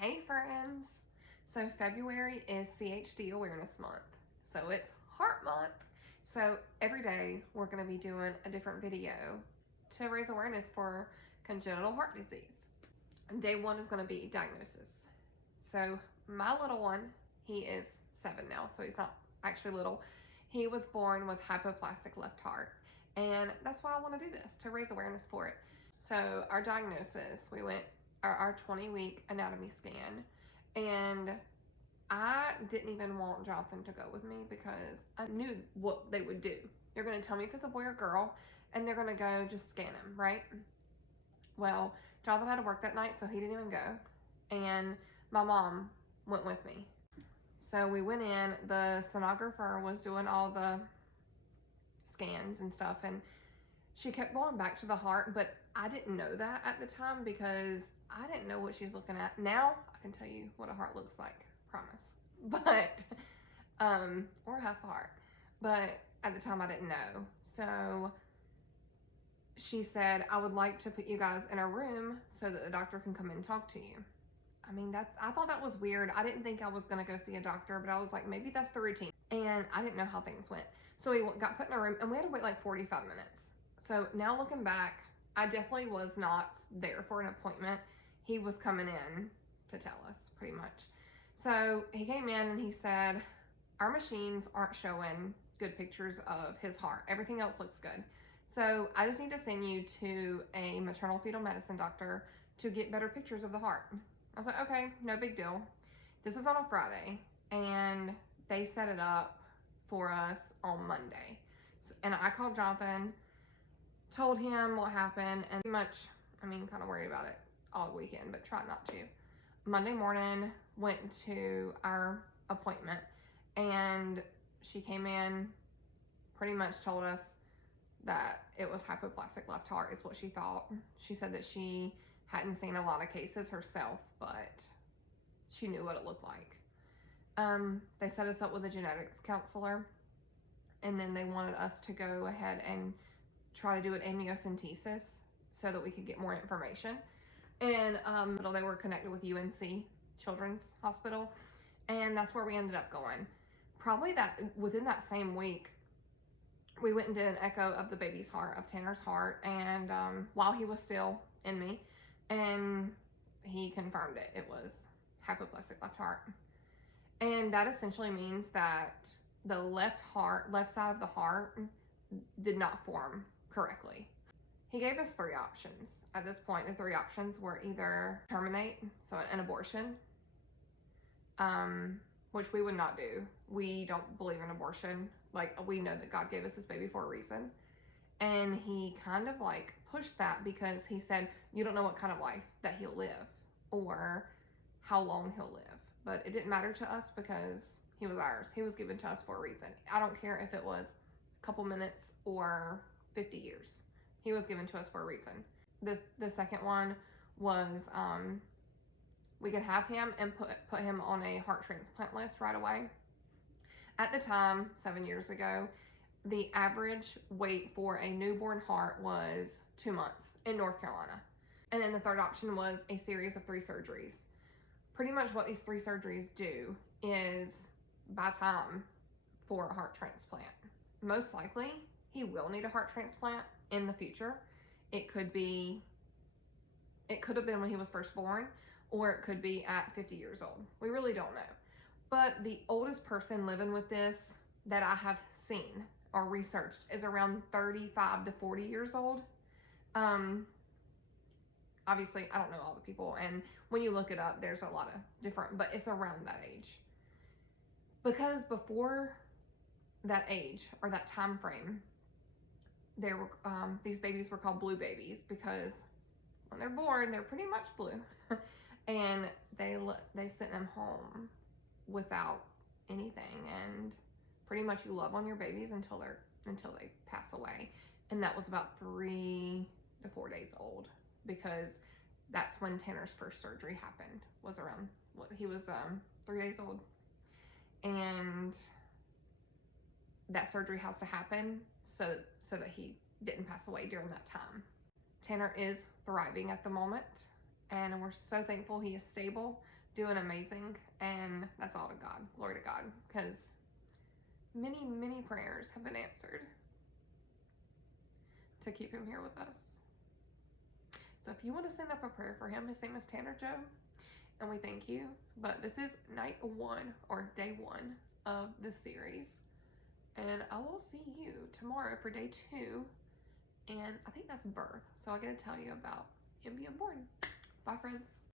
Hey friends! So February is CHD Awareness Month. So it's Heart Month. So every day we're going to be doing a different video to raise awareness for congenital heart disease. Day one is going to be diagnosis. So my little one, he is 7 now, so he's not actually little. He was born with hypoplastic left heart. And that's why I want to do this, to raise awareness for it. So our diagnosis, we went our 20-week anatomy scan, and I didn't even want Jonathan to go with me because I knew what they would do. They're going to tell me if it's a boy or girl, and they're going to go just scan him, right? Well, Jonathan had to work that night, so he didn't even go, and my mom went with me. So we went in, the sonographer was doing all the scans and stuff, and she kept going back to the heart, but I didn't know that at the time because I didn't know what she was looking at. Now I can tell you what a heart looks like, promise. But, or half a heart. But at the time I didn't know. So she said, I would like to put you guys in a room so that the doctor can come and talk to you. I mean, I thought that was weird. I didn't think I was going to go see a doctor, but I was like, maybe that's the routine. And I didn't know how things went. So we got put in a room and we had to wait like 45 minutes. So now looking back, I definitely was not there for an appointment. He was coming in to tell us, pretty much. So he came in and he said, our machines aren't showing good pictures of his heart. Everything else looks good. So I just need to send you to a maternal fetal medicine doctor to get better pictures of the heart. I was like, okay, no big deal. This was on a Friday, and they set it up for us on Monday. And I called Jonathan, told him what happened, and pretty much, I mean, kind of worried about it all weekend, but tried not to. Monday morning, went to our appointment, and she came in, pretty much told us that it was hypoplastic left heart is what she thought. She said that she hadn't seen a lot of cases herself, but she knew what it looked like. They set us up with a genetics counselor, and then they wanted us to go ahead and try to do an amniocentesis so that we could get more information. And they were connected with UNC Children's Hospital, and that's where we ended up going. Probably within that same week, we went and did an echo of the baby's heart, of Tanner's heart, and while he was still in me, and he confirmed it. It was hypoplastic left heart. And that essentially means that the left side of the heart did not form correctly. He gave us 3 options. At this point, the 3 options were either terminate, so an abortion, which we would not do. We don't believe in abortion. Like, we know that God gave us this baby for a reason. And he kind of like pushed that because he said, you don't know what kind of life that he'll live or how long he'll live. But it didn't matter to us because he was ours. He was given to us for a reason. I don't care if it was a couple minutes or 50 years. He was given to us for a reason. The second one was we could have him and put him on a heart transplant list right away. At the time, 7 years ago, the average wait for a newborn heart was 2 months in North Carolina. And then the third option was a series of 3 surgeries. Pretty much what these 3 surgeries do is buy time for a heart transplant. Most likely, he will need a heart transplant in the future. It could have been when he was first born, or it could be at 50 years old. We really don't know. But the oldest person living with this that I have seen or researched is around 35 to 40 years old. Obviously, I don't know all the people, and when you look it up, there's a lot of different, but it's around that age. Because before that age or that time frame, there were these babies were called blue babies because when they're born, they're pretty much blue, and they sent them home without anything, and pretty much you love on your babies until they pass away. And that was about 3 to 4 days old, because that's when Tanner's first surgery happened, was around he was 3 days old. And that surgery has to happen so that he didn't pass away during that time. Tanner is thriving at the moment, and we're so thankful he is stable doing amazing, and that's all to God. Glory to God, because many, many prayers have been answered to keep him here with us. So if you want to send up a prayer for him, his name is Tanner Joe, and we thank you. But this is night 1 or day 1 of the series, and I will see you tomorrow for day 2, and I think that's birth. So I got to tell you about him being born. Bye, friends.